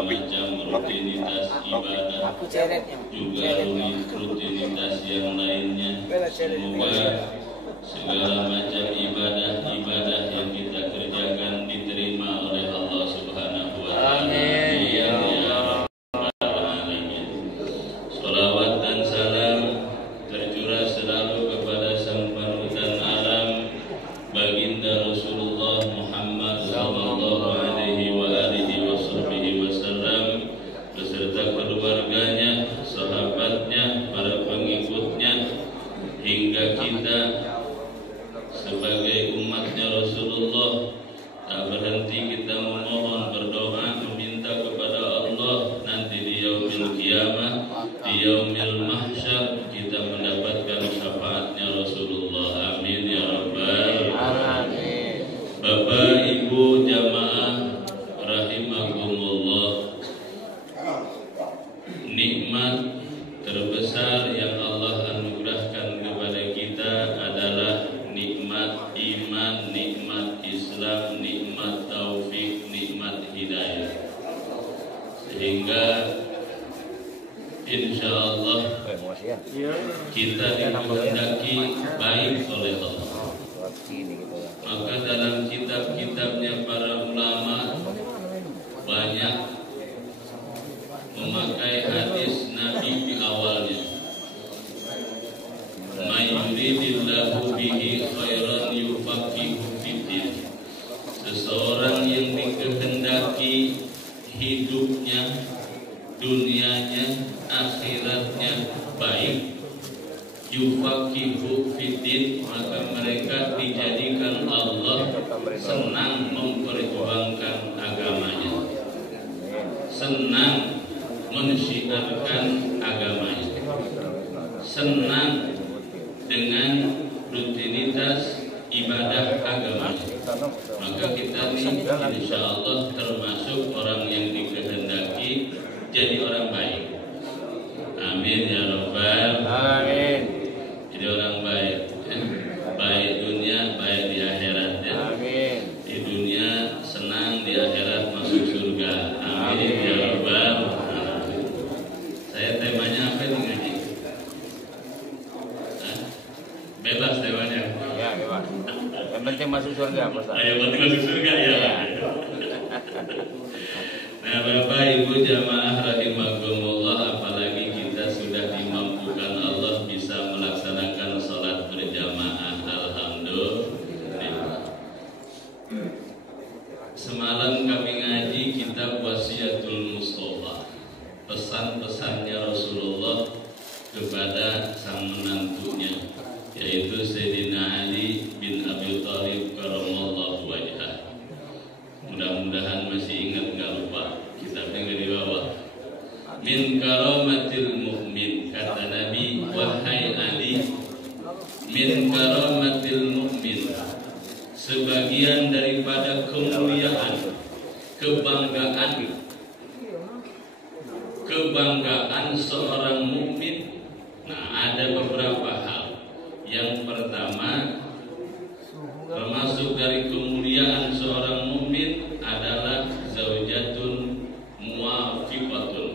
macam rutinitas ibadah, juga rutinitas yang lainnya. Semoga segala macam ibadah yang kita kerjakan diterima oleh Allah Subhanahu wa Ta'ala. Salawat dan salam tercurah selalu kepada sang panutan alam, baginda Rasulullah Muhammad sallallahu alaihi wa alihi wasallam, beserta keluarganya, sahabatnya, para pengikutnya, hingga kita sebagai umatnya Rasulullah tak berhenti kita memohon, berdoa, meminta kepada Allah nanti di yaumil qiyamah, di yaumil mahsyar kita mendapatkan syafaatnya Rasulullah. Amin ya rabbal alamin. Bapak Ibu jamaah rahimakumullah, nikmat terbesar yang Allah anugerahkan kepada kita adalah nikmat iman, nikmat Islam, nikmat taufik, nikmat hidayah. Sehingga insya Allah kita dikehendaki baik oleh Allah. Maka dalam kitab-kitabnya para ulama banyak memakai hadis Nabi di awalnya. May yuridillahu bihi khairan yufaqihu fiddin. Seseorang yang dikehendaki hidupnya, dunianya, akhiratnya baik, yufaqihu fiddin, maka mereka dijadikan Allah senang memperjuangkan agamanya, senang mensyiarkan agamanya, senang dengan rutinitas ibadah agamanya. Maka kita ini insya Allah termasuk orang yang dikehendaki jadi orang baik. Amin ya rabbal alamin. Jadi orang baik, baik dunia, baik di akhirat ya. Amin. Di dunia senang, di akhirat masuk surga. Amin ya rabbal alamin. Saya temanya apa nih ngaji? Bebas temanya. Ya bebas. Yang penting masuk surga, Pak. Yang penting masuk surga ya. Nah, Bapak Ibu jamaah rahimakumullah, apalagi kita sudah dimampukan Allah bisa melaksanakan sholat berjamaah, alhamdulillah. Semalam kami ngaji kitab Wasiyatul Mustafa, pesan-pesannya Rasulullah kepada sang menantunya, yaitu Sayyidina Ali bin Abi Thalib karamallahu wajhah. Mudah-mudahan masih ingat, nggak lupa. Kitabnya nggak dibawa. Min karamatil mu'min, kata Nabi, wahai Ali, min karamatil mu'min, sebagian daripada kemuliaan, kebanggaan seorang mukmin. Nah, ada beberapa hal. Yang pertama, termasuk dari kemuliaan seorang mukmin adalah zaujatun muwafiqatun,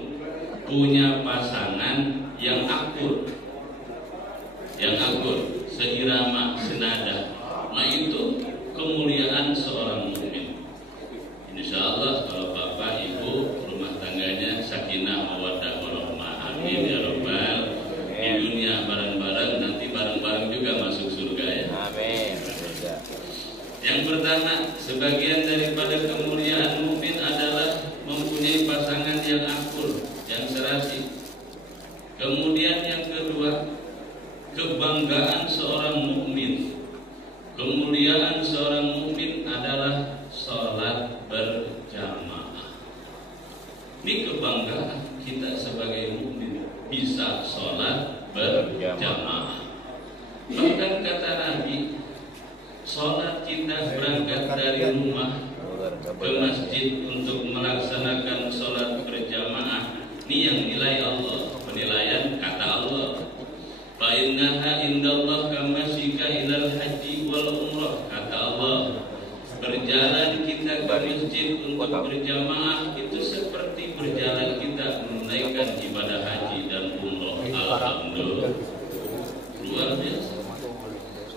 punya pasangan yang akur, seirama, senada. Nah, itu kemuliaan seorang mukmin. Insya Allah kalau bapak ibu rumah tangganya sakinah mawaddah warahmah. Amin ya rabbal. Di dunia bareng-bareng, nanti bareng-bareng juga masuk surga ya. Amin. Yang pertama, sebagian daripada kemuliaan mukmin adalah mempunyai pasangan yang akur, yang serasi. Kemudian yang kedua, kebanggaan seorang mukmin. Kemuliaan seorang mukmin adalah sholat berjamaah. Ini kebanggaan kita sebagai mukmin, bisa sholat berjamaah. Bahkan kata Nabi, sholat kita berangkat dari rumah ke masjid untuk melaksanakan sholat berjamaah, ini yang nilai Allah, penilaian kata Allah. Fa innaha indallah kamasyika ilal haji wal umrah, kata Allah. Berjalan kita kita ke masjid untuk berjamaah itu seperti berjalan kita menunaikan ibadah haji dan umroh. Alhamdulillah, luar biasa.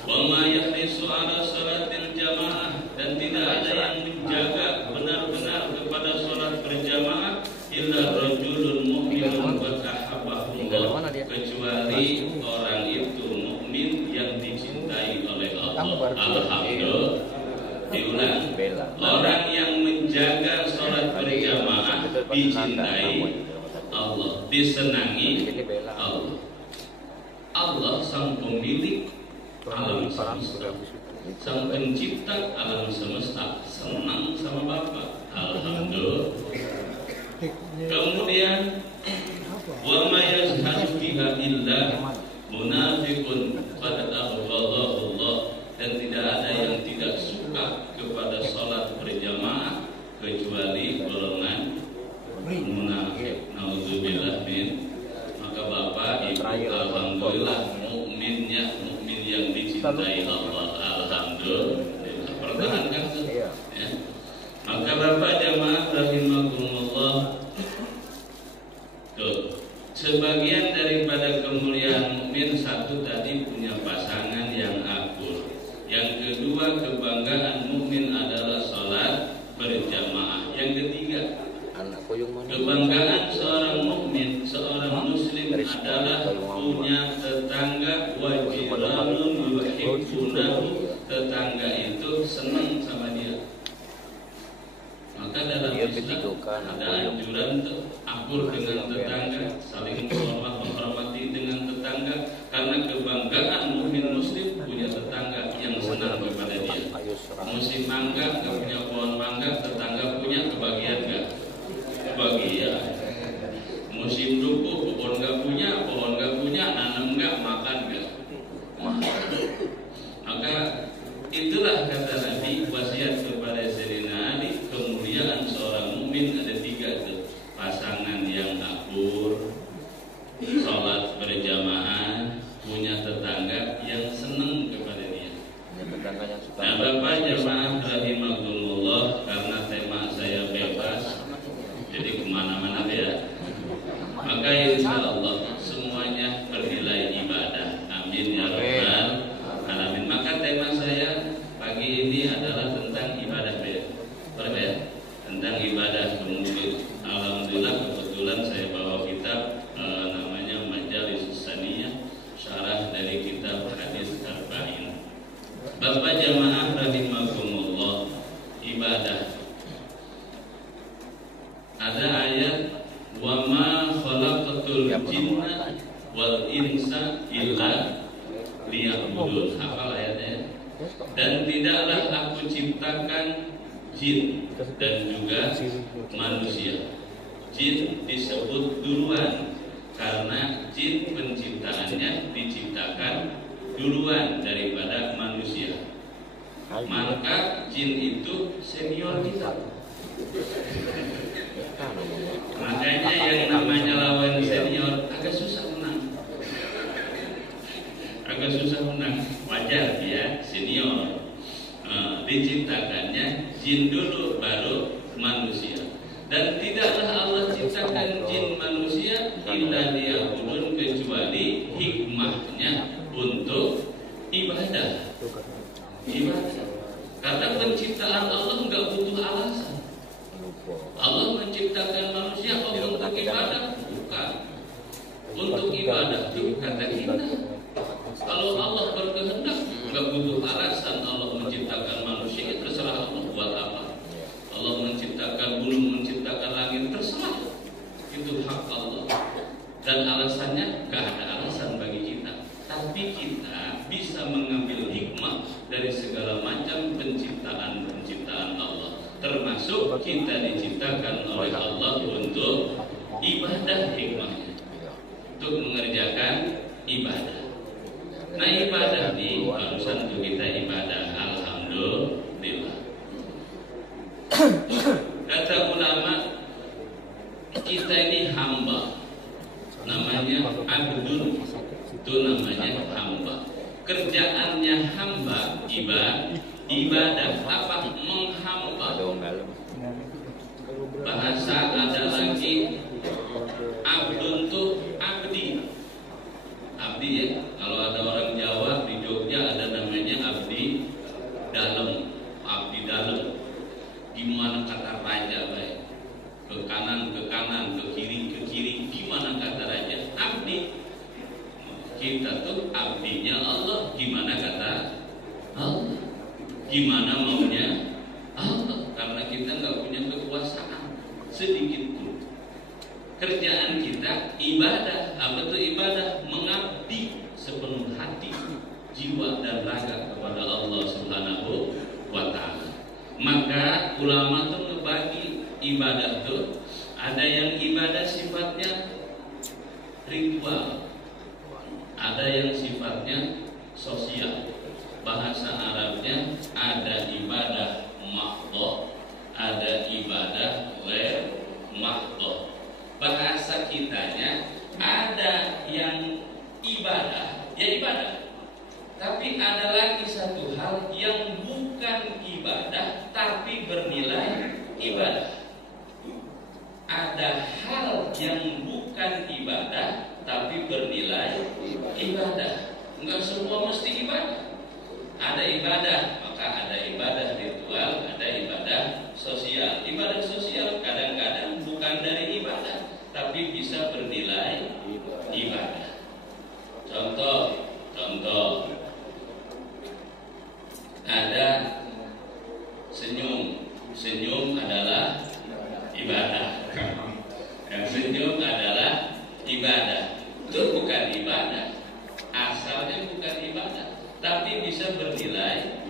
Wa ma yahrisu ala salatil jamaah, dan tidak ada yang menjaga benar-benar kepada salat berjamaah illa rajulun mu'minun wa tahabbahullah, kecuali orang itu mukmin yang dicintai oleh Allah. Alhamdulillah. Diulang, orang yang menjaga sholat berjamaah dicintai Allah, disenangi Allah. Allah sang pemilik alam semesta, sang pencipta alam semesta, senang sama Bapa. Alhamdulillah. Kemudian wa ma yashhadu biha illa munafiqun qad abghadahu Allah, dan tidak ada yang tidak suka kepada sholat berjamaah kecuali golongan munafik. Nauzubillah min. Maka Bapak Ibu, alhamdulillah mukmin yang dicintai Allah. Alhamdulillah. Pertahankan tuh. Ya. Maka Bapak jamaah rahimakumullah, tuh, sebagian daripada kemuliaan mukmin, satu tadi punya pasangan yang akur. Yang kedua, kebanggaan mukmin adalah sholat berjamaah. Yang ketiga, kebanggaan seorang mukmin, seorang muslim adalah punya tetangga wajiranun yuhibbunahu, tetangga itu senang sama dia. Maka dalam Islam ada anjuran akur dengan tetangga, saling menghormati dengan tetangga, karena kebanggaan mukmin muslim punya tetangga yang senang kepada dia. Musim mangga nggak punya pohon mangga, tetangga punya, kebagian nggak? Kebagian. Musim duku pohon nggak punya, nanam nggak, makan nggak? Maka itulah kata Nabi, wasiat kepada Sayyidina Ali, kemuliaan seorang mukmin ada tiga tuh: pasangan yang akur, sholat berjamaah, punya tetangga yang senang kepada dia. Nah Bapak jamaah rahimakumullah, karena tema saya bebas, jadi kemana-mana ya. Maka insya Allah semuanya bernilai ibadah. Amin ya rabbal alamin. Maka tema saya pagi ini adalah tentang ibadah ya. Tentang ibadah. Kemudian alhamdulillah kebetulan saya bawa kitab namanya Majalis Saniyah, syarah dari kitab Hadis Arba'in. Bapak jamaah rahimakumullah, ibadah. Ada ayat wa ma khalaqatul jinna wal insa illa liya'budun. Hafal ayatnya? Dan tidaklah aku ciptakan jin dan juga manusia. Jin disebut duluan karena jin penciptaannya diciptakan duluan daripada manusia. Maka jin itu senior kita. Makanya yang namanya lawan senior agak susah menang. Wajar ya, senior. Diciptakannya jin dulu baru manusia. Dan tidaklah Allah ciptakan jin manusia illa liya'budun, kecuali hikmahnya untuk ibadah. Karena penciptaan Allah nggak butuh alasan. Allah menciptakan manusia untuk ibadah? Bukan. Untuk ibadah itu kata kita. Kalau Allah berkehendak, nggak butuh alasan Allah menciptakan manusia, terserah Allah buat apa. Allah menciptakan bumi, menciptakan langit, terserah. Itu hak Allah. Dan alasannya nggak ada alasan bagi kita. Tapi kita bisa mengambil hikmah dari segala macam penciptaan Allah. Termasuk kita diciptakan oleh Allah untuk ibadah, hikmahnya untuk mengerjakan ibadah. Nah ibadah ini barusan untuk kita ibadah. Alhamdulillah. Kata ulama, kita ini hamba, namanya abdun, itu namanya hamba. Kerjaannya hamba, ibadah apa? Menghamba. Gimana kata raja baik? Ke kanan, ke kiri, gimana kata raja? Abdi. Kita tuh abdinya Allah. Gimana kata Allah? Gimana maunya Allah? Karena kita nggak punya kekuasaan sedikit pun. Kerjaan kita ibadah. Apa itu ibadah? Mengabdi sepenuh hati, jiwa dan raga kepada Allah Subhanahu wa Ta'ala. Maka ulama tuh ngebagi ibadah tuh ada yang ibadah sifatnya ritual, ada yang sifatnya sosial. Bahasa Arabnya ada ibadah mahdhah, ada ibadah ghair mahdhah. Bahasa kitanya ada yang ibadah, ya ibadah. Tapi ada lagi satu hal yang bukan ibadah tapi bernilai ibadah. Ada hal yang bukan ibadah tapi bernilai ibadah. Enggak semua mesti ibadah. Ada ibadah, maka ada ibadah ritual, ada ibadah sosial. Ibadah sosial kadang-kadang bukan dari ibadah tapi bisa bernilai ibadah. Contoh ada senyum. Senyum adalah ibadah. Yang senyum adalah ibadah. Itu bukan ibadah. Asalnya bukan ibadah, tapi bisa bernilai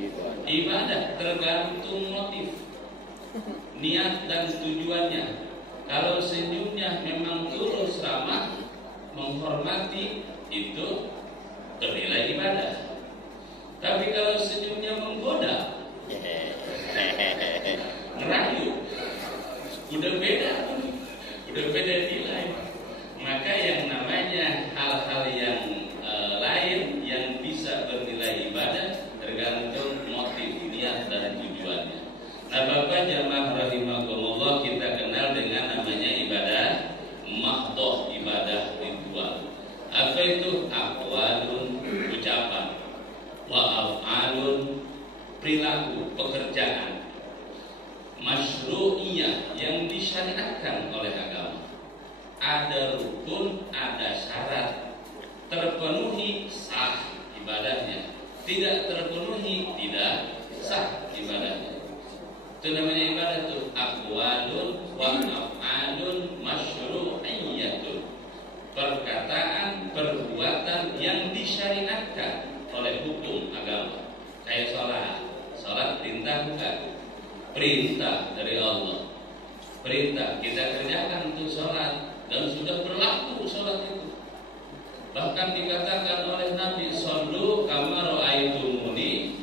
ibadah. Tergantung motif, niat dan tujuannya. Kalau senyumnya memang tulus, ramah, menghormati, itu bernilai ibadah. Tapi kalau senyumnya menggoda, ngerayu, udah beda nilai. Maka yang namanya hal-hal yang lain yang bisa bernilai ibadah tergantung motif, niat dan tujuannya. Nah, Bapak jamaah rahimakumullah, kita kenal dengan namanya ibadah mahdhah, ibadah ritual. Apa itu? Aqwalun, ucapan, wa af'alun, perilaku, pekerjaan, masyru'iyah, yang disyariatkan oleh agama. Ada rukun, ada syarat. Terpenuhi sah ibadahnya, tidak terpenuhi tidak sah ibadahnya. Itu namanya ibadah itu aqwalun wa af'alun masyru'iyyatun. Perkataan, perbuatan yang disyariatkan oleh hukum agama. Kayak sholat perintah bukan? Perintah dari Allah. Perintah kita kerjakan untuk sholat, dan sudah berlaku sholat itu. Bahkan dikatakan oleh Nabi, shollu kama ra'aitumuni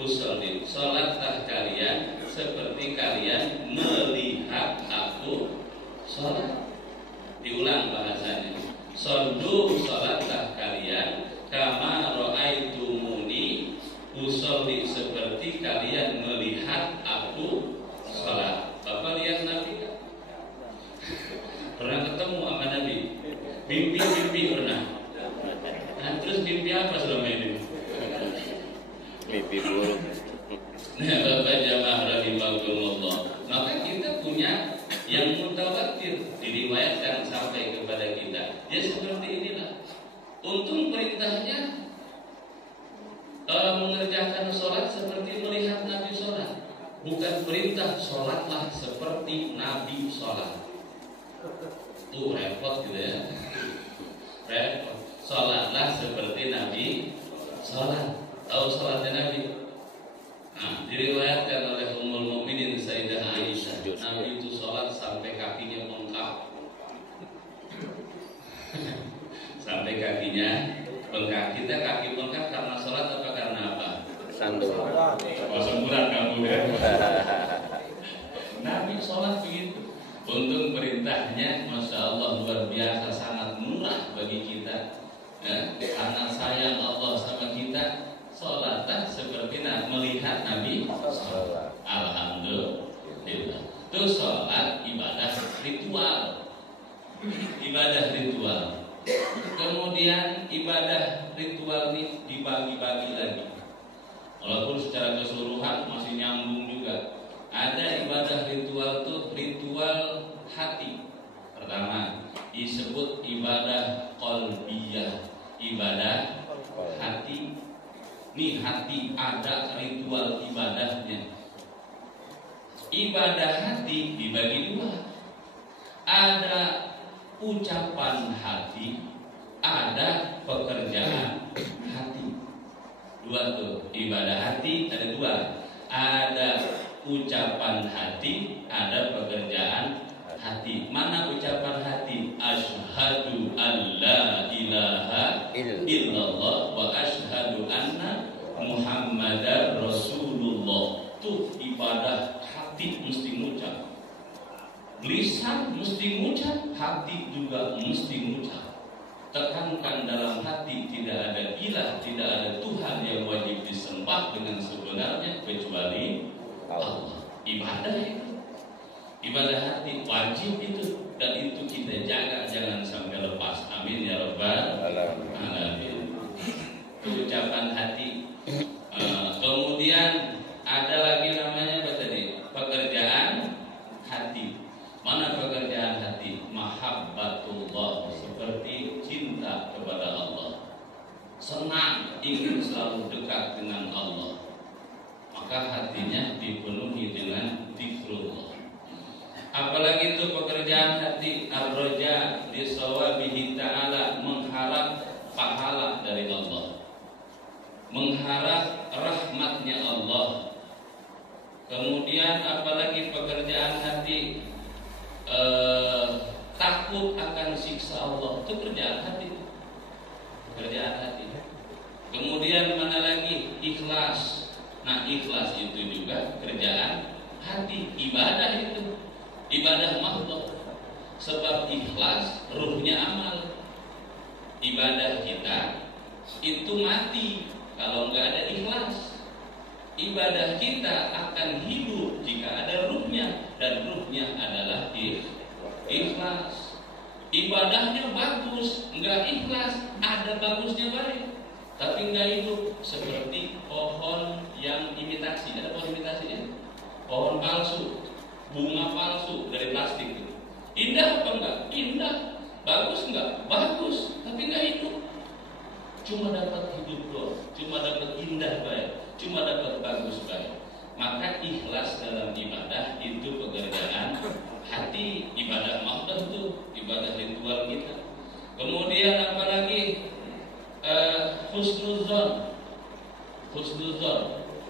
usolli. Sholatlah kalian seperti kalian melihat aku sholat. Diulang bahasanya, shollu, sholatlah kalian kama ra'aitumuni usolli, seperti kalian melihat aku sholat. Bapak lihat Nabi kan? Pernah ketemu sama Nabi? Mimpi pernah. Nah, terus mimpi apa selama ini? Mimpi buruk. Nah, Bapak jamaah rahimakumullah, maka kita punya yang mutawatir, diriwayatkan sampai kepada kita. Ya seperti inilah. Untung perintahnya mengerjakan sholat seperti melihat Nabi sholat. Bukan perintah sholatlah seperti Nabi sholat. Tuh repot gitu ya. Repot. Sholatlah seperti Nabi sholat. Tahu sholatnya Nabi? Nah, diriwayatkan oleh Ummul Mukminin Sayyidah Aisyah, Nabi itu sholat sampai kakinya bengkak. Sampai kakinya bengkak. Kita kaki bengkak karena sholat apa karena apa? Sandung. Oh, semburan kamu ya. Nabi sholat begitu. Untung perintahnya, masya Allah, luar biasa, sangat murah bagi kita. Karena sayang Allah sama kita, sholatlah seperti melihat Nabi sholat. Alhamdulillah. Itu sholat ibadah ritual. Ibadah ritual. Kemudian ibadah ritual ini dibagi-bagi lagi. Walaupun secara keseluruhan masih nyambung juga. Ada ibadah hati. Nih hati ada ritual ibadahnya. Ibadah hati dibagi dua. Ada ucapan hati, ada pekerjaan hati. Dua tuh, ibadah hati ada dua. Ada ucapan hati, ada pekerjaan hati. Mana ucapan hati? Asyhadu an la ilaha illallah wa asyhadu anna Muhammadar Rasulullah. Tuh ibadah hati mesti ngucap. Lisan mesti ngucap, hati juga mesti ngucap. Tekankan dalam hati tidak ada ilah, tidak ada Tuhan yang wajib disembah dengan sebenarnya kecuali Allah. Ibadah itu, ibadah hati wajib itu, dan itu kita jaga jangan sampai lepas. Amin ya rabbal alamin. Ucapan hati. Kemudian ada lagi namanya apa tadi? Pekerjaan hati. Mana pekerjaan hati? Mahabbatullah, seperti cinta kepada Allah, senang ingin selalu dekat dengan Allah, maka hatinya dipenuhi dengan zikrullah. Apalagi itu pekerjaan hati, ar-raja li sawabihi ta'ala, mengharap pahala dari Allah, mengharap rahmatnya Allah. Kemudian apalagi pekerjaan hati, takut akan siksa Allah. Itu kerjaan hati, kerjaan hati. Kemudian mana lagi? Ikhlas. Nah ikhlas itu juga kerjaan hati. Ibadah itu, ibadah makhluk. Sebab ikhlas ruhnya amal. Ibadah kita itu mati kalau nggak ada ikhlas. Ibadah kita akan hidup jika ada ruhnya, dan ruhnya adalah ikhlas. Ibadahnya bagus, nggak ikhlas, ada bagusnya baik, tapi nggak hidup. Seperti pohon yang imitasi, ada pohon imitasinya, pohon palsu, bunga palsu dari plastik itu. Indah apa enggak? Indah. Bagus enggak? Bagus, tapi nggak hidup. Cuma dapat hidup doang, cuma dapat indah baik, cuma dapat bagus baik. Maka ikhlas dalam ibadah itu pekerjaan hati. Ibadah makhluk itu, ibadah ritual kita. Kemudian apalagi husnuzon,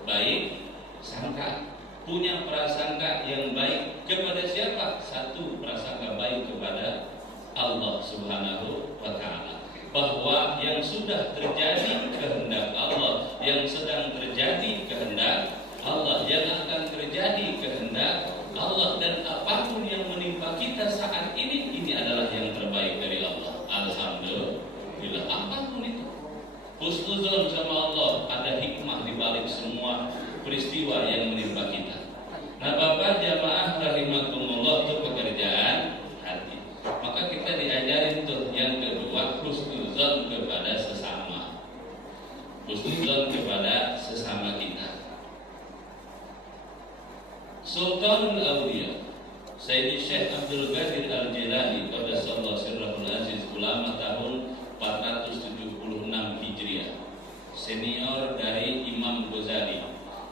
baik sangka, punya prasangka yang baik kepada siapa? Satu, prasangka baik kepada Allah Subhanahu wa ta'ala, bahwa yang sudah terjadi kehendak Allah, yang sedang terjadi kehendak Allah, yang akan terjadi kehendak Allah, dan apapun yang menimpa kita saat ini adalah yang terbaik dari Allah. Alhamdulillah. Apapun itu, husnuzon sama Allah, ada hikmah di balik semua peristiwa yang menimpa kita. Nah Bapak jamaah rahimakumullah, itu pekerjaan hati. Maka kita diajarin tuh yang kedua, husnuzon kepada sesama, husnuzon kepada sesama kita. Sultanul Awliya Sayyidi Syekh Abdul Qadir Al-Jilani qaddasallahu sirrahul aziz, ulama tahun 476 Hijriah, senior dari Imam Ghazali.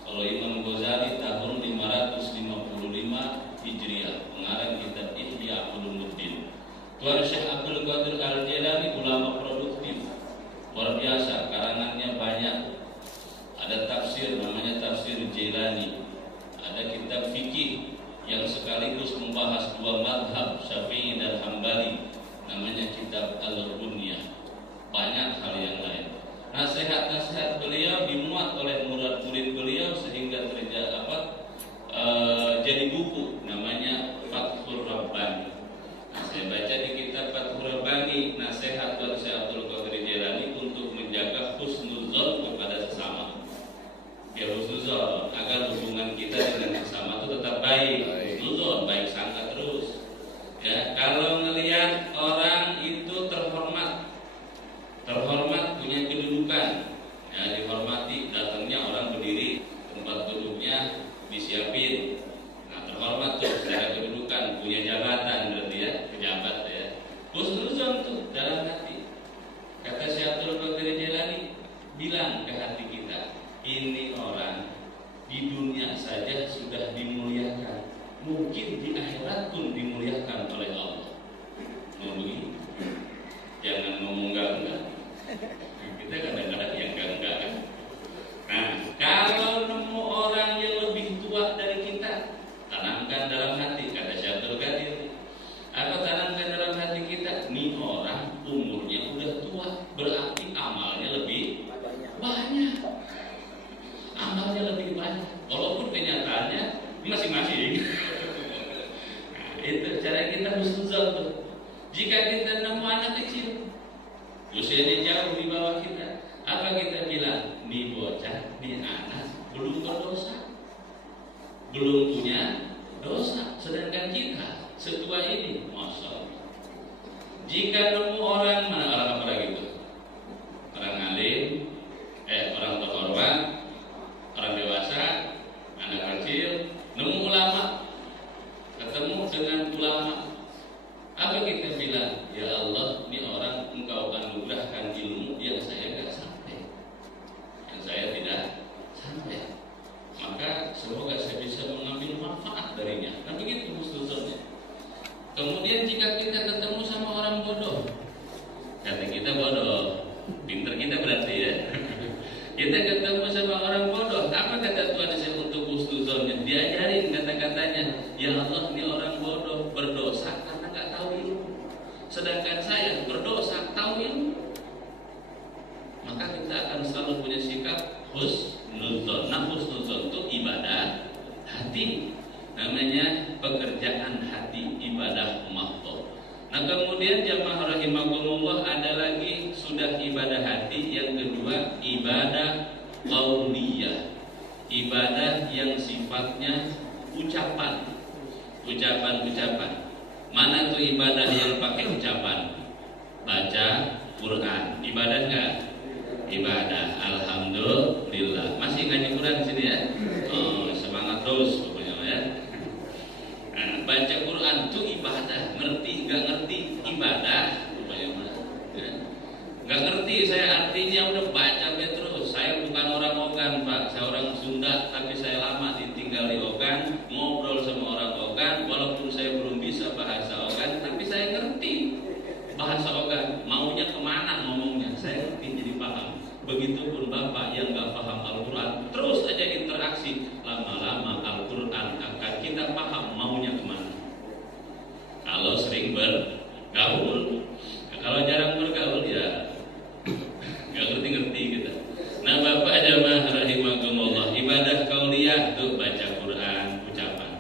Kalau Imam Ghazali tahun 555 Hijriah, pengarang kitab Ihya Ulumuddin. Tuan Syekh Abdul Qadir Al-Jilani ulama produktif, luar biasa, karangannya banyak. Ada tafsir namanya tafsir Jilani, ada kitab fikih yang sekaligus membahas dua madhab Syafi'i dan Hambali, namanya kitab Al-Bunyah. Banyak hal yang lain. Nasihat-nasihat beliau dimuat oleh murid-murid beliau sehingga jadi buku namanya Fathur Rabbani. Saya baca di kitab Fathur Rabbani nasihat Tuan Syekh Abdul Qadir Jilani untuk menjaga husnuzon kepada sesama. Ya husnuzon agar hubungan kita dengan sesama itu tetap baik. Husnuzon, baik sangka terus. Ya, kalau melihat orang itu terhormat punya kedudukan, ya dihormati, datangnya orang berdiri, tempat duduknya disiapin. Nah terhormat tuh secara kedudukan, punya jabatan berarti ya, pejabat ya. Husnuzon tuh dalam hati. Kata Syekh Abdul Qadir husnuzon tuh. Jika kita nemu anak kecil, usianya jauh di bawah kita, apa kita bilang? Nih bocah, nih anak belum berdosa, belum punya dosa. Sedangkan kita setua ini, masya Allah. Jika nemu orang mana orang apa lagi itu? Orang alim, orang terhormat, orang dewasa, anak kecil, nemu ulama, ketemu dengan ulama, apa kita bilang? Ya Allah, ini orang Engkau anugerahkan ilmu yang saya tidak sampai, yang saya tidak sampai. Maka semoga saya bisa mengambil manfaat darinya. Kan begitu husnuzonnya. Kemudian jika kita ketemu sama orang bodoh, kata kita bodoh, pinter kita berarti ya. Kita ketemu sama orang bodoh, apa kata Tuhan saya untuk husnuzonnya? Diajarin kata-katanya, ya Allah ini orang bodoh, berdosa karena nggak tahu ilmu. Sedangkan saya berdosa tahu ilmu. Maka kita akan selalu punya sikap husnuzon. Nah, husnuzon itu ibadah hati, namanya pekerjaan hati, ibadah mahdoh. Nah, kemudian jamaah rahimakumullah, ada lagi sudah ibadah hati, yang kedua ibadah qauliyah, ibadah yang sifatnya ucapan. Mana tuh ibadah yang pakai ucapan? Baca Quran, ibadah enggak? Ibadah, alhamdulillah. Masih ngaji Quran sini ya? Oh, semangat terus pokoknya ya. Nah, baca Quran itu ibadah, ngerti nggak ngerti ibadah, pokoknya ya. Nggak ngerti saya artinya udah baca terus. Saya bukan orang Ogan Pak, saya orang Sunda, tapi saya lama ditinggal di Ogan, ngobrol sama orang Ogan, walaupun saya belum bisa bahasa Ogan, tapi saya ngerti bahasa Ogan. Maunya kemana ngomongnya, saya ngerti jadi paham. Begitupun Bapak yang nggak paham Al-Quran, terus aja interaksi, lama-lama Al-Quran akan kita paham maunya kemana. Kalau sering bergaul, kalau jarang bergaul ya nggak ngerti-ngerti kita. Nah, Bapak jamaah rahimakumullah, ibadah qauliyah tuh baca Quran, ucapan.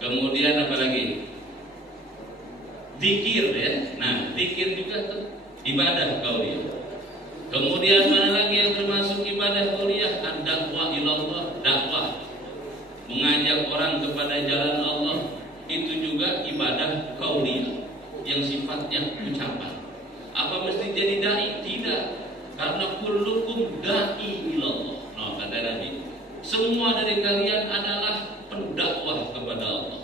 Kemudian apa lagi? Zikir ya. Nah, zikir juga tuh ibadah qauliyah. Kemudian mana lagi yang termasuk ibadah qauliyah? Ad-dakwah ilallah, dakwah, mengajak orang kepada jalan Allah, itu juga ibadah qauliyah yang sifatnya ucapan. Apa mesti jadi dai? Tidak, karena kullukum dai ilallah. Nah, kata Nabi, semua dari kalian adalah pendakwah kepada Allah.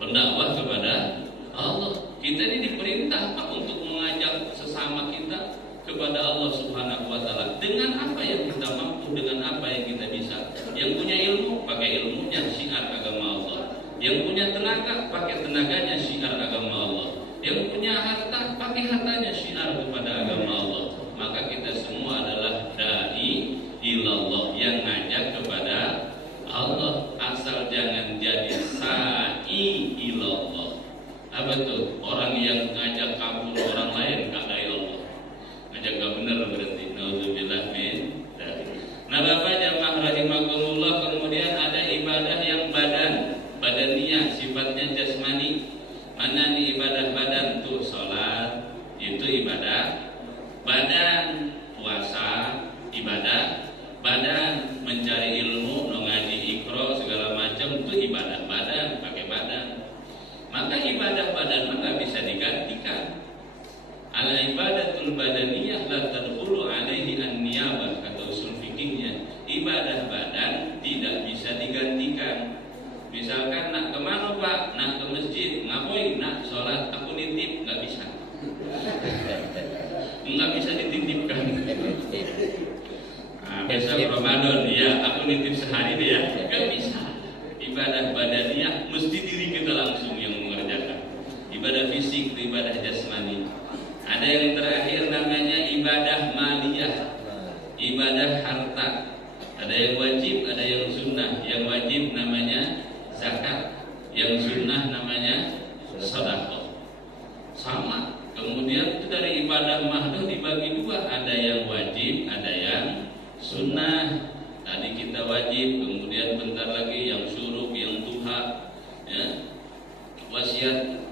Pendakwah kepada Allah. Kita ini diperintah Pak untuk mengajak sesama kita kepada Allah Subhanahu wa taala dengan apa yang kita mampu, dengan apa yang kita bisa. Yang punya ilmu pakai ilmunya, syiar agama Allah. Yang punya tenaga pakai tenaganya, syiar agama Allah. Yang punya harta pakai hartanya, syiar kepada agama Allah. Maka kita semua adalah dai ilallah, yang ngajak kepada Allah, asal jangan jadi sa'i ilallah. Apa tuh? Orang yang ngajak kabur orang lain kata Allah. Ngajak gak bener berarti. Nauzubillah min dzalik. Nah, Bapak jamaah rahimakumullah, kemudian ada ibadah yang badaniyah, sifatnya jasmani. Mana nih ibadah badan tuh? Salat, itu ibadah badan. Puasa, ibadah badan. Mencari ilmu, ngaji ikro segala macam, itu ibadah badan, pakai badan. Maka ibadah badan nggak bisa digantikan. Al-ibadatul badaniyah la tadkhulu alaihi an-niyabah, kata usul fikihnya. Ibadah badan tidak bisa digantikan. Misalkan nak kemana Pak? Nak ke masjid. Ngapain? Nak sholat. Aku nitip, nggak bisa. Nggak bisa dititipkan. Nah, besok Ramadan, ya aku nitip sehari deh ya. Nggak bisa. Ibadah badaniyah mesti diri kita langsung yang mengerjakan. Ibadah fisik itu ibadah jasmani. Ada yang terakhir namanya ibadah maliyah, ibadah harta. Ada yang wajib, ada yang sunnah. Yang wajib namanya zakat, yang sunnah namanya sedekah. Sama. Kemudian itu dari ibadah mahdoh dibagi dua, ada yang wajib, ada yang sunnah. Tadi kita wajib, kemudian bentar lagi yang syuruk, yang duha, ya. Wasiat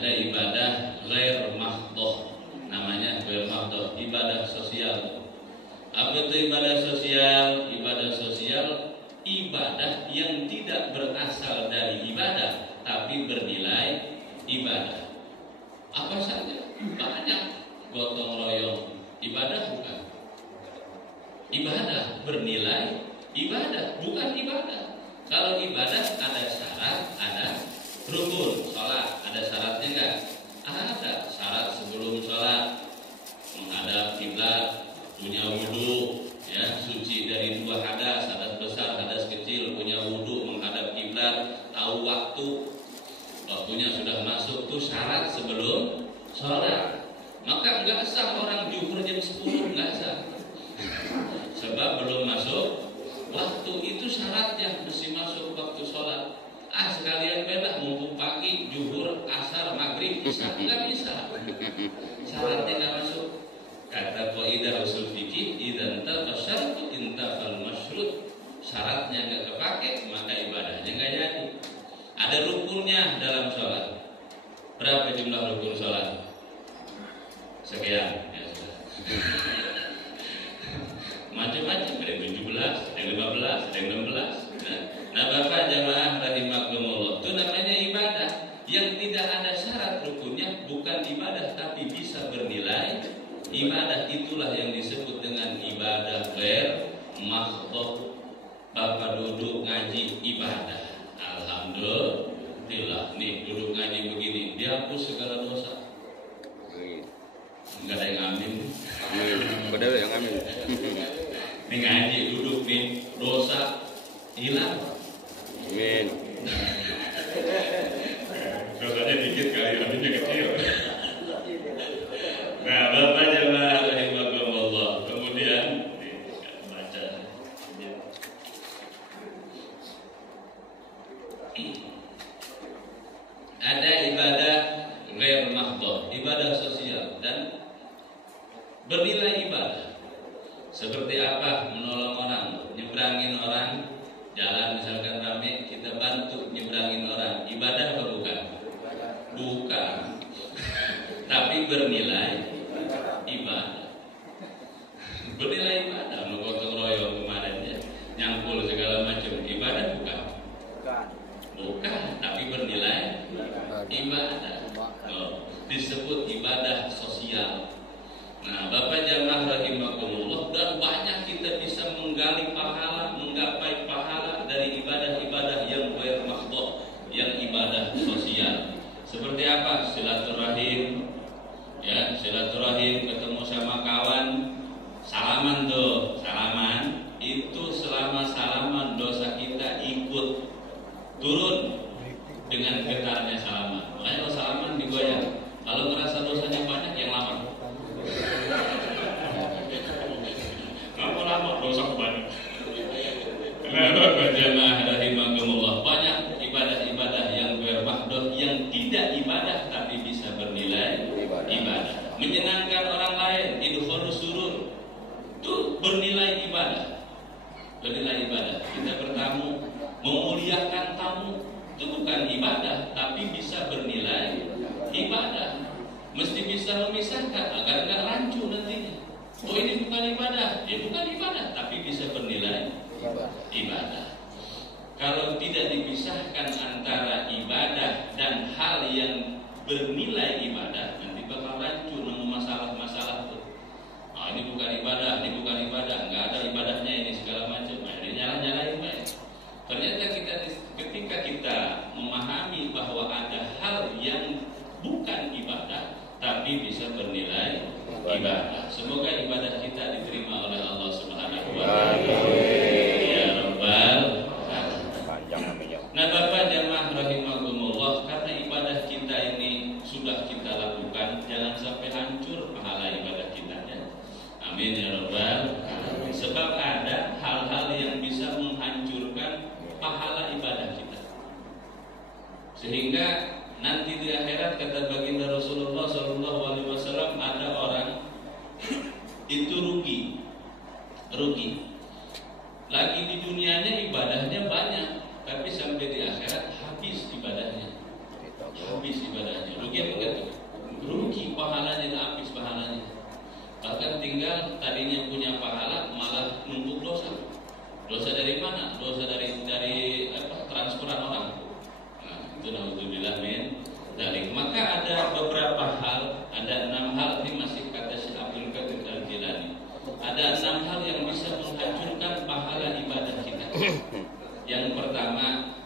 ada ibadah ghair mahdhah, namanya ghair mahdhah, ibadah sosial. Apa itu ibadah sosial? Ibadah sosial ibadah yang tidak berasal dari ibadah tapi bernilai ibadah. Apa saja? Banyak. Gotong royong ibadah bukan? Ibadah bernilai ibadah bukan ibadah. Kalau ibadah ada syarat, ada rukun. Sholat ada syaratnya enggak? Ada syarat sebelum sholat, menghadap kiblat, punya wudu, ya, suci dari 2 hadas, hadas besar, hadas kecil, punya wudu, menghadap kiblat, tahu waktunya sudah masuk, itu syarat sebelum sholat. Maka enggak sah orang zuhur jam 10, enggak sah. Sebab belum masuk waktu, itu syaratnya mesti masuk waktu sholat. Sekalian beda, mumpung pagi, zuhur, asar, maghrib, isya, enggak bisa. Syaratnya enggak masuk. Kata qaidah usul fikih, idzan tafa syartu intafal masyrut. Syaratnya enggak kepake, maka ibadahnya enggak jadi. Ada rukunnya dalam sholat. Berapa jumlah rukun sholat? Sekian, ya sudah. Macam-macam, ada yang 17, ada yang 15, ada yang 16. Nah, Bapak jamaah rahimakumullah, itu namanya ibadah yang tidak ada syarat rukunnya, bukan ibadah tapi bisa bernilai ibadah. Itulah yang disebut dengan ibadah ghair mahdhah. Bapak duduk ngaji ibadah, alhamdulillah. Nih duduk ngaji begini, dihapus segala dosa. Enggak ada yang amin. Padahal yang amin. Nih ngaji duduk nih, dosa hilang. Amin. Dosanya dikit kali, aminnya kecil. Nah, Bapak jemaah rahimakumullah. Kemudian baca. Ada ibadah ghair mahdhah, ibadah sosial dan bernilai ibadah. Seperti apa? Menolong orang, nyebrangin orang, jalan misalkan rame, kita bantu nyebrangin orang. Ibadah apa bukan? Bukan. Tapi bernilai ibadah. Bernilai ibadah. Menggotong royong kemarin ya, nyangkul segala macam. Ibadah bukan? Bukan. Tapi bernilai ibadah. Disebut ibadah sosial. Nah, Bapak jamaah rahimakumullah, dan banyak kita bisa menggali pahala, menggapai pahala dari ibadah-ibadah yang ghair mahdhah, yang ibadah sosial. Seperti apa? Silaturahim, ya, silaturahim, ketemu sama kawan, salaman tuh, salaman itu selama salaman dosa kita ikut turun dengan getarnya salaman. Makanya kalau salaman digoyang. Kalau merasa dosanya banyak, yang lama. Kamu lama dosa banyak. Kenapa jemaah rahimakumullah, banyak ibadah-ibadah yang ghair mahdhah, yang tidak ibadah tapi bisa bernilai ibadah. Menyenangkan orang lain, idkhulus surur, itu bernilai ibadah. Bernilai ibadah. Kita bertamu, memuliakan tamu, itu bukan ibadah tapi bisa bernilai ibadah. Mesti bisa memisahkan agar enggak rancu nantinya. Oh, ini bukan ibadah, ya bukan ibadah, tapi bisa bernilai ibadah. Kalau tidak dipisahkan antara ibadah dan hal yang bernilai ibadah, nanti bakal rancu, nemu masalah-masalah tuh. Oh, ini bukan ibadah, enggak ada ibadahnya ini segala macam. Nah, ini nyala-nyalain baik. Ternyata ketika kita memahami bahwa ada hal yang bukan ibadah tapi bisa bernilai ibadah. Semoga ibadah kita diterima oleh Allah Subhanahu wa taala. Ya Rabbal alamin. Nah, Bapak jamaah rahimakumullah, karena ibadah kita ini sudah kita lakukan, jangan sampai hancur pahala ibadah kita ya. Amin ya Rabbal alamin. Sebab ada hal-hal yang bisa menghancurkan pahala ibadah kita. Sehingga nanti di akhirat kata baginda Rasulullah SAW, ada orang itu pertama,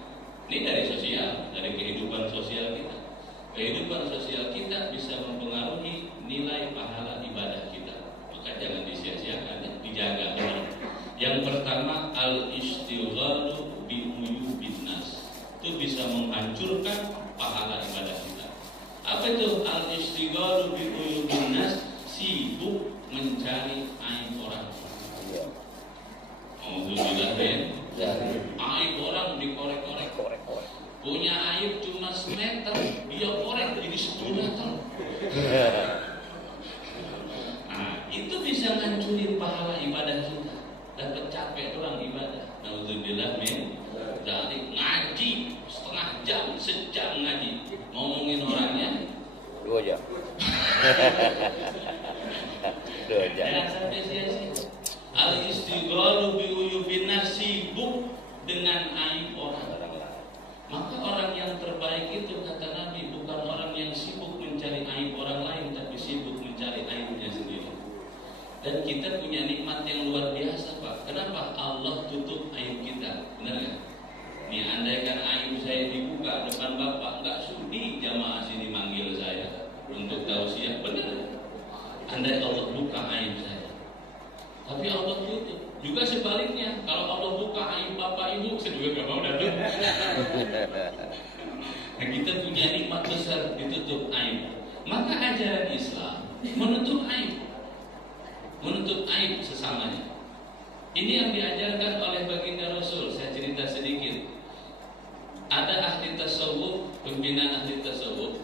ini dari sosial, dari kehidupan sosial kita. Kehidupan sosial kita bisa mempengaruhi nilai pahala ibadah kita. Maka jangan disia-siakan, ya, dijaga benar. Yang pertama, al-istighalu bi uyubin nas. Itu bisa menghancurkan pahala ibadah kita. Apa itu al-istighalu bi uyubin nas? Sibuk mencari aib orang. Alhamdulillah, aib orang dikorek-korek. Punya aib cuma semeter, dia korek jadi 10 meter. Nah, itu bisa ngancurin pahala ibadah kita. Dapat capek orang ibadah. Alhamdulillah, dari ngaji setengah jam, sejam ngaji, ngomongin orangnya 2 jam. 2 jam. Jangan sampai sia-sia. Al-istighalu bi uyubin nas, sibuk dengan aib orang. Maka orang yang terbaik itu, kata Nabi, bukan orang yang sibuk mencari aib orang lain, tapi sibuk mencari aibnya sendiri. Dan kita punya nikmat yang luar biasa, Pak. Kenapa? Allah tutup aib kita. Benar nggak? Nih, andaikan aib saya dibuka depan Bapak, nggak sudi jamaah sini manggil saya untuk tausiah. Benar? Andai Allah buka aib saya, tapi Allah tutup. Juga sebaliknya, kalau Allah buka aib bapak ibu, saya juga gak mau datang. Nah, kita punya nikmat besar ditutup aib. Maka ajaran Islam menutup aib sesamanya. Ini yang diajarkan oleh baginda Rasul. Saya cerita sedikit. Ada ahli tasawuf, pimpinan ahli tasawuf.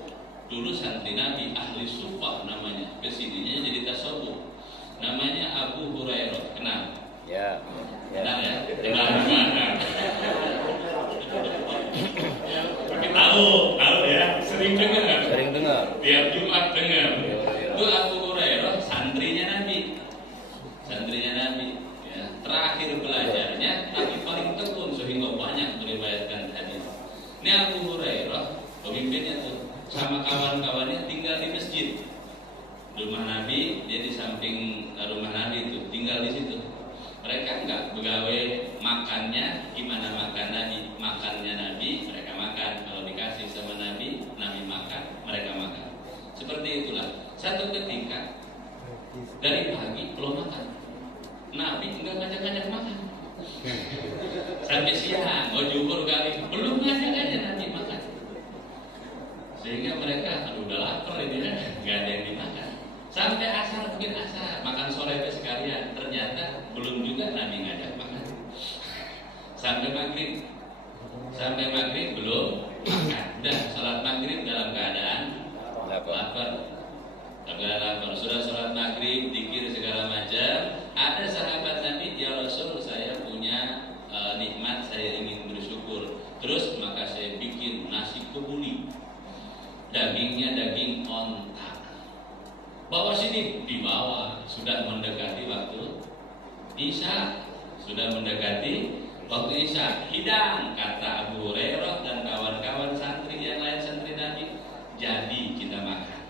Dulu santri Nabi, ahli sufah namanya. Kesininya jadi tasawuf. Namanya Abu Hurairah. Kenal? Ya. Kenal ya? Kenal gimana? Tahu ya? Sering dengar. Tiap Jumat dengar. Itu Abu Hurairah, santrinya Nabi. Ya. Terakhir belajarnya, tapi paling tekun sehingga banyak meriwayatkan hadis. Ini Abu Hurairah, pemimpinnya tuh, sama kawan-kawannya tinggal di masjid. Rumah Nabi, dia di samping rumah Nabi itu, tinggal di situ. Mereka enggak begawe makannya, gimana makan Nabi? Makannya Nabi, mereka makan. Kalau dikasih sama Nabi, Nabi makan, mereka makan. Seperti itulah. Satu ketika dari pagi belum makan, Nabi enggak ngajak-ngajak makan. Sampai siang, mau jumur kali, belum ngajak aja Nabi makan. Sehingga mereka, aduh udah lapar ini kan, nggak ada yang dimakan. Sampai asar, mungkin asar, makan sore sekalian. Ternyata belum juga Nabi ngajak makan. Sampai maghrib belum makan. Udah sholat maghrib dalam keadaan lapar. Sudah sholat maghrib, zikir segala macam. Ada sahabat Nabi, ya Rasul, saya punya nikmat, saya ingin bersyukur. Terus maka saya bikin nasi kebuli. Dagingnya daging onta. Bawa sini, dibawa. Sudah mendekati waktu Isya. Hidang, kata Abu Hurairah dan kawan-kawan santri yang lain, santri Nabi. Jadi kita makan.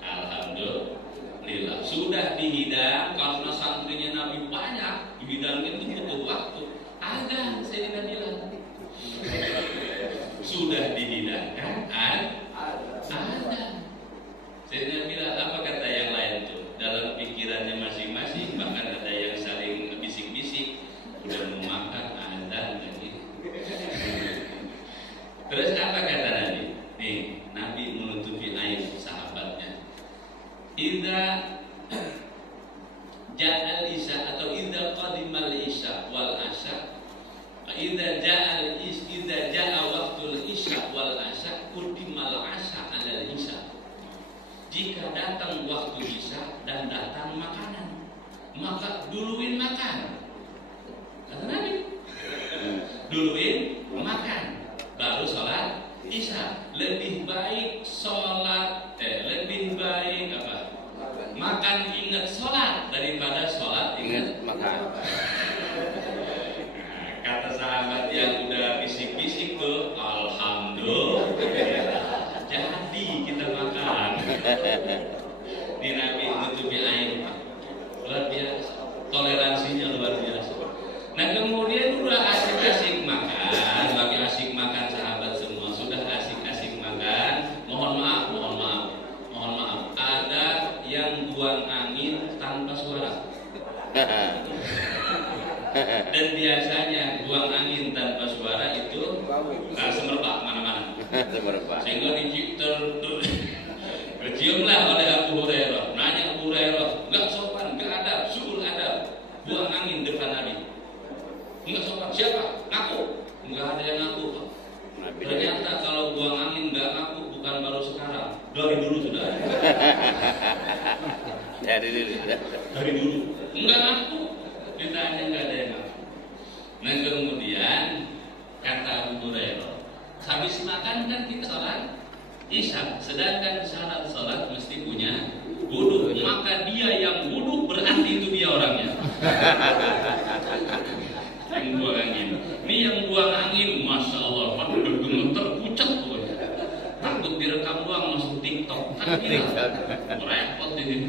Alhamdulillah. Sudah dihidang, karena santrinya Nabi banyak, dihidangin itu butuh waktu. Ada, saya bilang. Sudah dihidangkan, ada. Saya bilang, apa kata yang lain tuh? Dalam pikirannya masing-masing, bahkan ada yang saling bisik-bisik, udah mau makan, ada lagi. Terus apa kata Nabi? Nih, Nabi menutupi aib sahabatnya. Idza ja'al isya atau idza qadimal isya wal asya. Idza ja'a waqtul isya Sehingga keciumlah oleh Abu Hurairah. Nanya Abu Hurairah, enggak sopan, enggak adab, suul adab, buang angin depan Nabi. Enggak sopan, siapa? Ngaku? Enggak ada yang ngaku, Pak. Ternyata kalau buang angin enggak ngaku bukan baru sekarang, dari dulu sudah. Dari dulu. Enggak ngaku, ditanya enggak ada yang ngaku. Nah kemudian kata Abu Hurairah, habis makan kan kita sholat Isya, sedangkan syarat sholat mesti punya wudu. Maka dia yang wudu berarti itu dia orangnya. Yang buang angin. Ini yang buang angin, masya Allah, gemeter pucat tuh. Takut direkam doang masuk TikTok. Kan ini repot ini.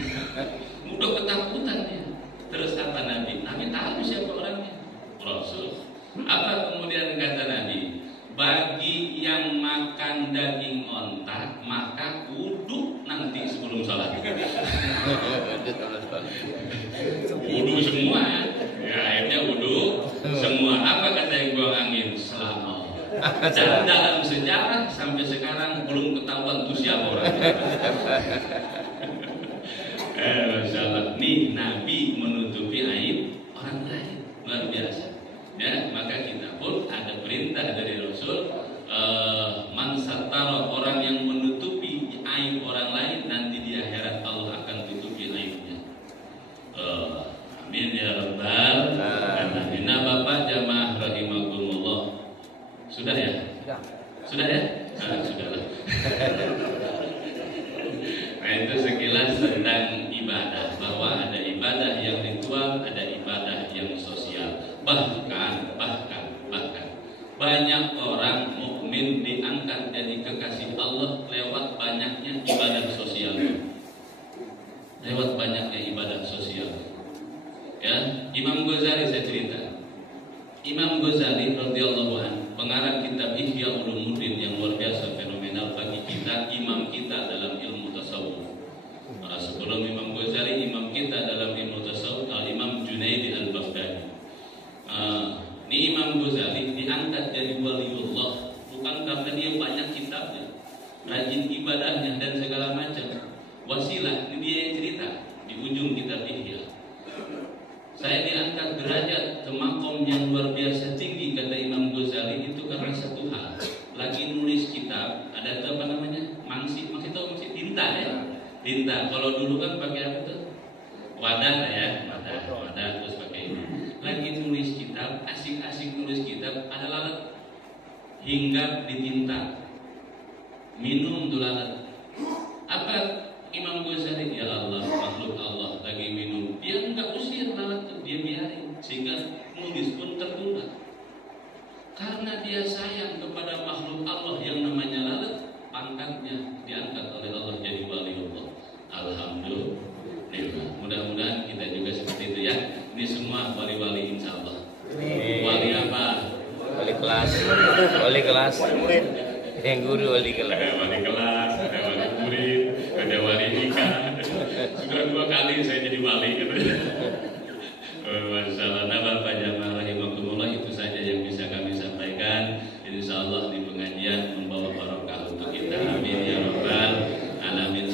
Udah ketakutan dia. Terus kata Nabi, Nabi tahu siapa orangnya? Rasul. Apa kemudian kata Nabi? Bagi yang makan daging onta, maka wudu nanti sebelum sholat. Wudu semua, ya akhirnya wudu semua. Apa kata yang buang angin? Selama. Dan dalam sejarah sampai sekarang belum ketahuan tuh siapa orangnya. Masya Allah. Nih Nabi menutupi aib orang lain, luar biasa. Ya, maka kita pun ada perintah dari Rasul, man satara, orang yang menutupi aib orang lain nanti di akhirat Allah akan tutupi aibnya. Amin ya rabbal alamin. Nah, Bapak jamaah rahimakumullah. Sudah ya? Sudah ya? Sudahlah. Nah, itu sekilas tentang ibadah, bahwa ada ibadah yang ritual, ada ibadah yang sosial. Bahkan banyak orang mukmin diangkat jadi kekasih Allah lewat banyaknya ibadah sosial. Lewat banyaknya ibadah sosial. Ya, Imam Ghazali saya cerita. Imam Ghazali radhiyallahu anhu, pengarang kitab Ihya Ulumuddin yang luar biasa fenomenal bagi kita, imam kita dalam ilmu tasawuf. Sebelum Imam Ghazali, imam kita dalam ilmu tasawuf Al-Imam Junaidi Al-Baghdadi. Ini Imam Ghazali diangkat jadi waliullah bukan karena dia banyak kitabnya, rajin ibadahnya dan segala macam. Wasilah, ini dia yang cerita di ujung kitab Ihya. Saya diangkat derajat ke makom yang luar biasa tinggi, kata Imam Ghazali, itu karena satu hal. Lagi nulis kitab, ada apa namanya? Masih tahu masih tinta ya? Tinta. Kalau dulu kan pakai apa tuh? Wadah ya, wadah terus pakai ini. Lagi nulis kitab, asik-asik nulis kitab, ada lalat hinggap di tinta, minum tuh lalat. Apa Imam Ghazali? Ya Allah, makhluk Allah lagi minum, dia enggak usir lalat tuh, dia biarin, sehingga nulis pun tertunda. Karena dia sayang kepada makhluk Allah yang namanya lalat, pangkatnya diangkat oleh Allah jadi waliullah. Alhamdulillah. Mudah-mudahan kita juga seperti itu ya. Ini semua wali-wali insya Allah. Wali apa? Wali kelas. Yang guru wali kelas. Ada wali kelas, ada wali murid, ada wali nikah. Sudah 2 kali saya jadi wali. Masya Allah. Nah, Bapak jamaah rahimakumullah, itu saja yang bisa kami sampaikan. Insya Allah di pengajian membawa barokah untuk kita. Amin ya rabbal alamin.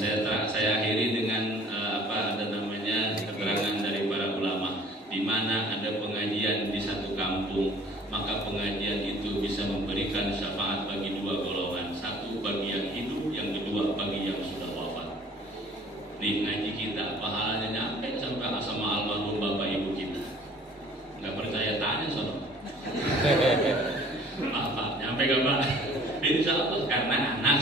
Saya akhiri dengan keterangan dari para ulama, di mana ada pengajian di satu kampung, maka pengajian itu bisa memberikan syafaat bagi 2 golongan, satu bagi yang hidup, yang kedua bagi yang sudah wafat. Di ngaji kita pahalanya nyampe sampai sama almarhum bapak ibu kita. Nggak percaya tanya sono. Pak, nyampe gak Pak? Insya Allah karena anak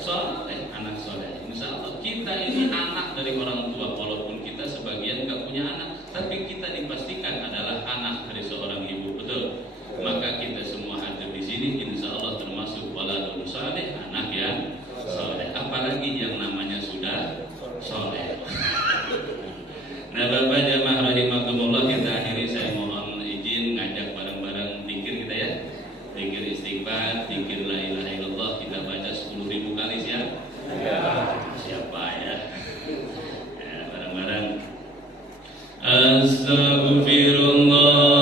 soleh, anak soleh. Insya Allah kita ini anak dari orang tua, walaupun kita sebagian nggak punya anak, tapi kita dipastikan adalah anak dari seorang ibu, betul. Maka kita semua ada di sini, insya Allah termasuk waladun saleh, anak yang soleh. Apalagi yang namanya sudah soleh. Nah, Bapak jamaah rahimakumullah, kita akhiri, saya mohon izin ngajak bareng-bareng zikir kita ya. Zikir istighfar, zikir la ilaha illallah, kita baca 10.000 kali siap? Siapa ya? Ya, bareng-bareng. Astaghfirullah.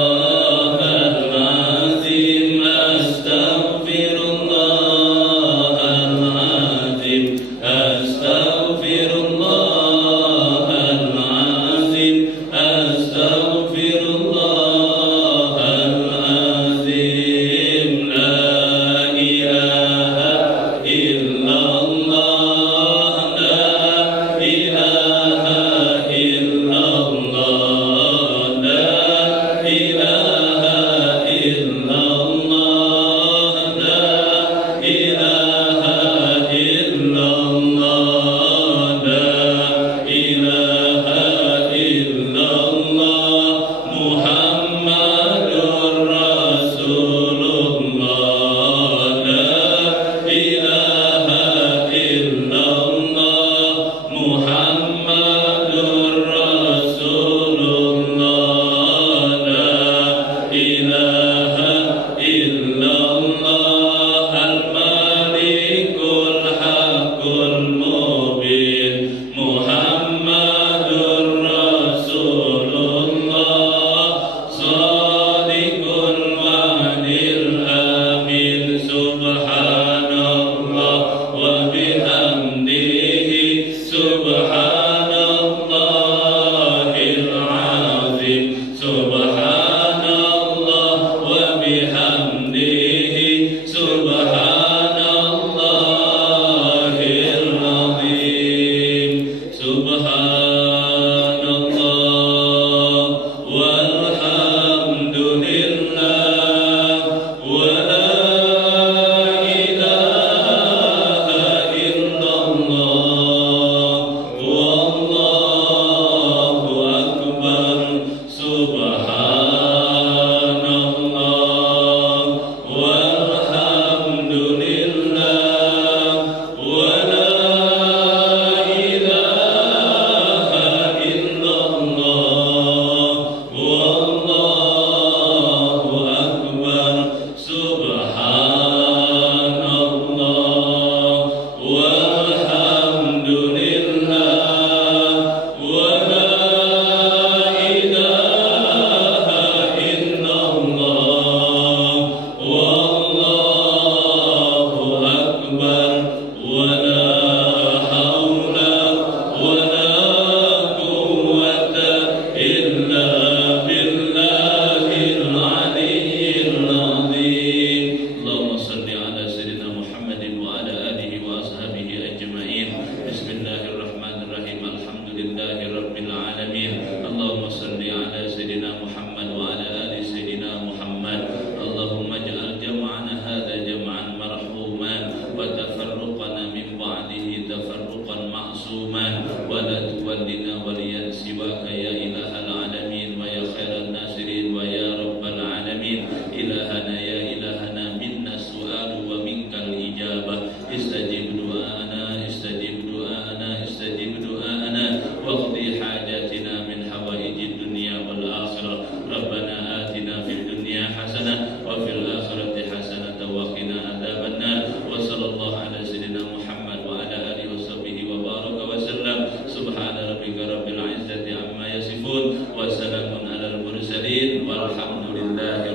Waladdallin. Walhamdulillahi